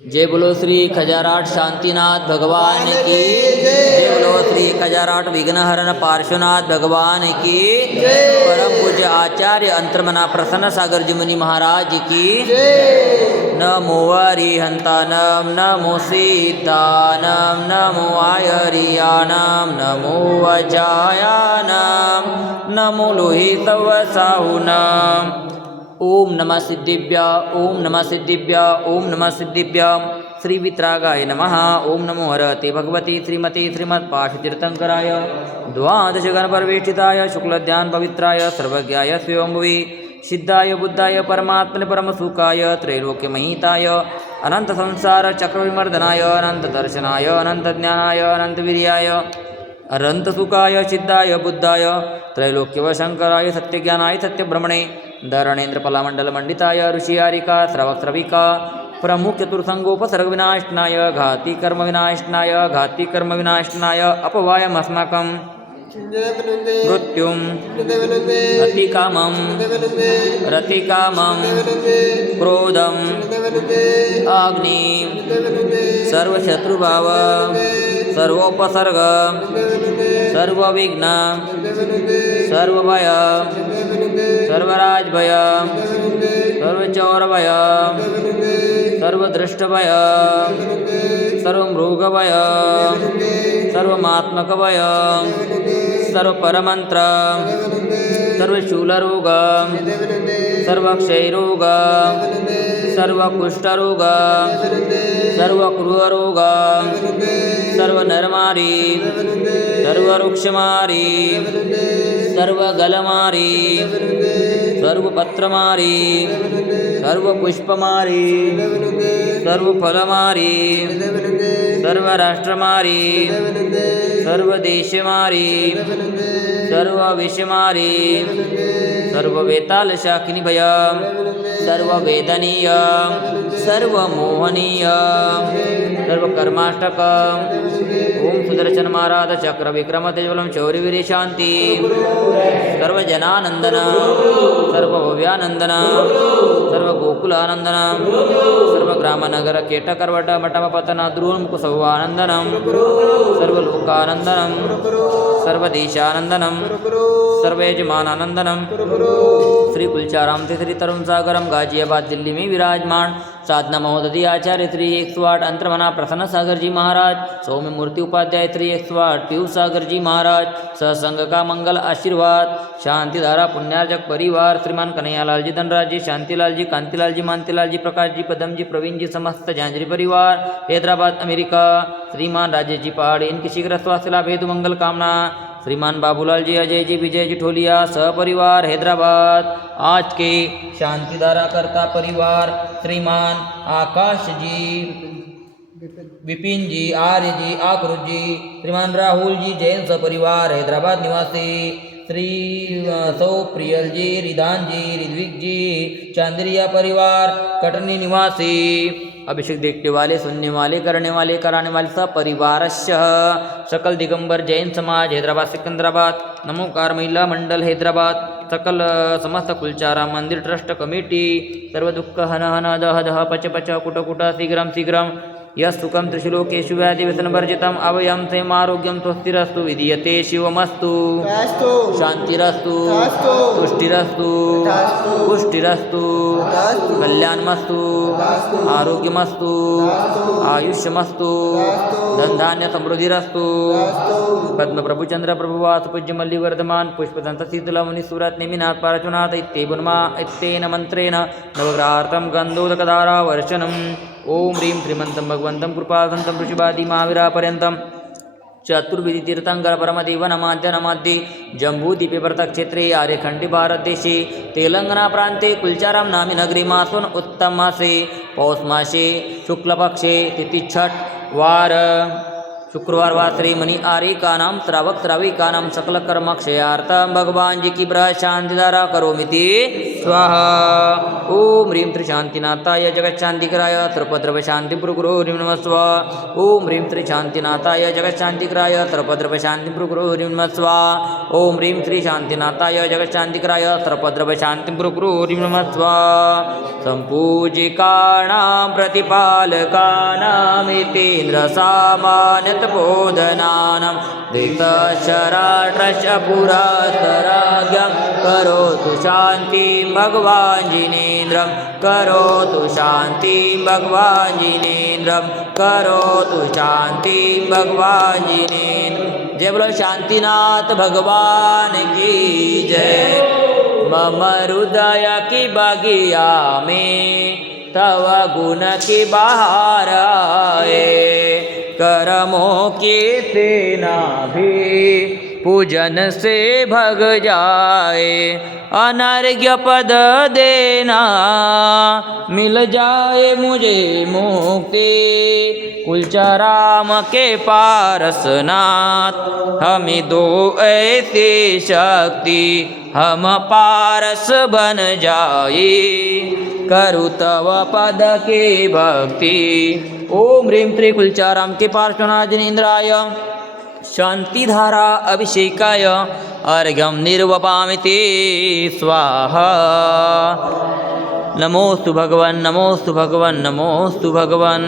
जय बोलो श्री खजाराट शांतिनाथ भगवान की जय बोलो श्री खजाराट विघ्नहरण पार्श्वनाथ भगवान की परम पूज्य आचार्य अंतर्मना प्रसन्न सागर जी मुनि महाराज की नमो हरिहंतानम नमो सीतानम नमो आयरियानम नमो वजायानम नमो लोहितवसाहुनम ओम नमः सिद्धिभ्य ओम नमः सिद्धिभ्य ओम नमः सिद्धिभ्य श्री वित्रागाय नमः ओम नमो हरते भगवती श्रीमती श्रीमत्पाशतीर्थंकराय द्वादश गणपरिवेष्टिताय शुक्लध्यान पवित्राय सर्वज्ञाय स्वयंभुवे सिद्धाय बुद्धाय परमात्मने परमसुखाय त्रैलोक्यमहिताय अनंत संसार चक्रविमर्दनाय अनंत दर्शनाय अनंत ज्ञानाय अनंत वीर्याय अनंत सुखाय सिद्धाय बुद्धाय त्रैलोक्यवशंकराय सत्यज्ञानाय सत्यब्रह्मणे धरणेन्द्र पलामंडल मंडिताय ऋषियारिका श्रवस्रविका प्रमुख चतुर्संगोपसर्ग विनाशनाय घाती कर्म विनाशनाय अपवायमस्माकं मृत्युं रतिकामं क्रोधं अग्नि सर्वशत्रुभाव सर्वोपसर्ग सर्वविघ्न सर्वभय सर्वराजभय सर्वचौरभय सर्वदृष्टभय सर्वमृगभय सर्वमात्मकभय सर्वपरमंत्र सर्वशूलरोग सर्वक्षयरोग सर्वकुष्ठरोग सर्वक्रूररोग सर्वनरमारी सर्ववृक्षमारी सर्वगलमारी सर्वपत्रमारी सर्वपुष्पमारी सर्वफलमारी सर्वराष्ट्रमारी सर्वदेशमारी सर्वविषमारी सर्ववेतालशाकिनीभय सर्ववेदनीय सर्वमोहनीय सर्वकर्माष्टक ओम सुदर्शन महाराज चक्र विक्रम तेजबलम शौर्यवीर शांति सर्वजनानंदन सर्वभव्यानंदन सर्वगोकुलानंदन सर्वग्रामनगर केटकर्वट मठमपतन द्रोणमुख सौवानंदनम सर्वलोकानंदनम सर्वदेशानंदनम सर्वयजमानानंदनम श्री कुलचाराम से श्री तरुण सागरम गाजियाबाद दिल्ली में विराजमान साधना महोदय आचार्य श्री 108 अंतर्मना प्रसन्न सागर जी महाराज सौम्य मूर्ति उपाध्याय श्री 108 पीयूष सागर जी महाराज सहसंग का मंगल आशीर्वाद शांतिधारा पुण्यार्जक परिवार श्रीमान कन्हैयालाल जी धनराज जी शांतिलाल जी कांतिलाल जी मानतीलाल जी प्रकाश जी पदम जी प्रवीण जी समस्त झांझरी परिवार हैदराबाद अमेरिका श्रीमान राजेश जी पहाड़ी इनकी शीघ्र स्वास्थ्य लाभ हेतु मंगल कामना श्रीमान बाबूलाल जी अजय जी विजय जी ठोलिया सहपरिवार हैदराबाद आज के शांतिधारा करता परिवार श्रीमान आकाश जी विपिन जी आर्य जी आकृत जी श्रीमान राहुल जी जैन सपरिवार हैदराबाद निवासी श्री सौ प्रियल जी रिधान जी ऋद्विक जी चांद्रिया परिवार कटनी निवासी अभिषेक देखने वाले सुनने वाले करने वाले कराने वाले सब परिवारस्य सकल दिगंबर जैन समाज हैदराबाद सिकंदराबाद नमोकार महिला मंडल हैदराबाद सकल समस्त कुलचारा मंदिर ट्रस्ट कमिटी सर्व दुःख हन हन दह दह पच पच कुट कुट शीघ्रं शीघ्रं यस्सुखं त्रिशुलोकेषु व्याधिव्यसनवर्जितम् अभयं सेमारोग्यं स्वस्तिरस्तु विधीयते शिवमस्तु शान्तिरस्तु तुष्टिरस्तु पुष्टिरस्तु कल्याणमस्तु आरोग्यमस्तु आयुष्यमस्तु धनधान्य समृद्धिरस्तु पद्मप्रभुचंद्र प्रभुवास पूज्य मल्लिवर्धमान पुष्पदंत शीतल मुनि सूरत नेमिनाथ पार्श्वनाथ इत्येन मंत्रेण नवग्रहार्थं गन्धोदकधारा वर्षणम् ओम ह्रीं श्रीमन्तं भगवन्तं कृपासन्तं ऋषिवादिमाविरापर्यन्तं चतुर्विधि तीर्थंकर परमदेव नमाद्य जम्बूद्वीपे क्षेत्रे आर्यखंडे भारतदेशे तेलंगाना प्रान्ते कुलचाराम नामी नगरी मासून उत्तम मासे पौष मासे शुक्लपक्षे तिथि छठ वार शुक्रवार वासरे मणि आरिकानां श्रावक श्राविकानां सकल कर्मक्षयार्थं भगवान जी की शांति धारा करोमिति स्वाहा। ओम ह्रीं त्रिशांतिनाथाय जगत्शांतिकराय सर्वद्रव्य शांति प्रगुरो नमः स्वाहा। ओम ह्रीं त्रिशांतिनाथाय जगत्शांतिकराय सर्वद्रव्य शांति प्रगुरो नमः स्वाहा। ओम ह्रीं त्रिशांतिनाथाय जगत्शांतिकराय सर्वद्रव्य शांति प्रगुरो नमः स्वाहा। संपूजिकाणां प्रतिपालकानामितेन्द्र सामान्यतपोधनानां दीतशराट्रश पुरातराज्ञं करोतु शान्तिं भगवान् जिनेन्द्रं करोतु शान्तिं भगवान् जिनेन्द्रं करोतु शान्तिं भगवान् जिनेन्द्रं। जय बोलो शांतिनाथ भगवान की जय। मम हृदय की बगिया में तव गुण की बहार आए, करमों की सेना भी पूजन से भग जाए। अनर्घ्य पद देना मिल जाए मुझे मुक्ति, कुलचराम के पारसनाथ हमें दो ऐसी शक्ति, हम पारस बन जाए करु तव पद की भक्ति। ओम ह्रीं त्रि कुलचाराम के पार्श्वनाथ जिनेन्द्राय शांतिधारा अभिषेकाय अर्घ्यं निर्वपामिति स्वाहा। नमोस्तु भगवन् नमोस्तु भगवन् नमोस्तु भगवन्।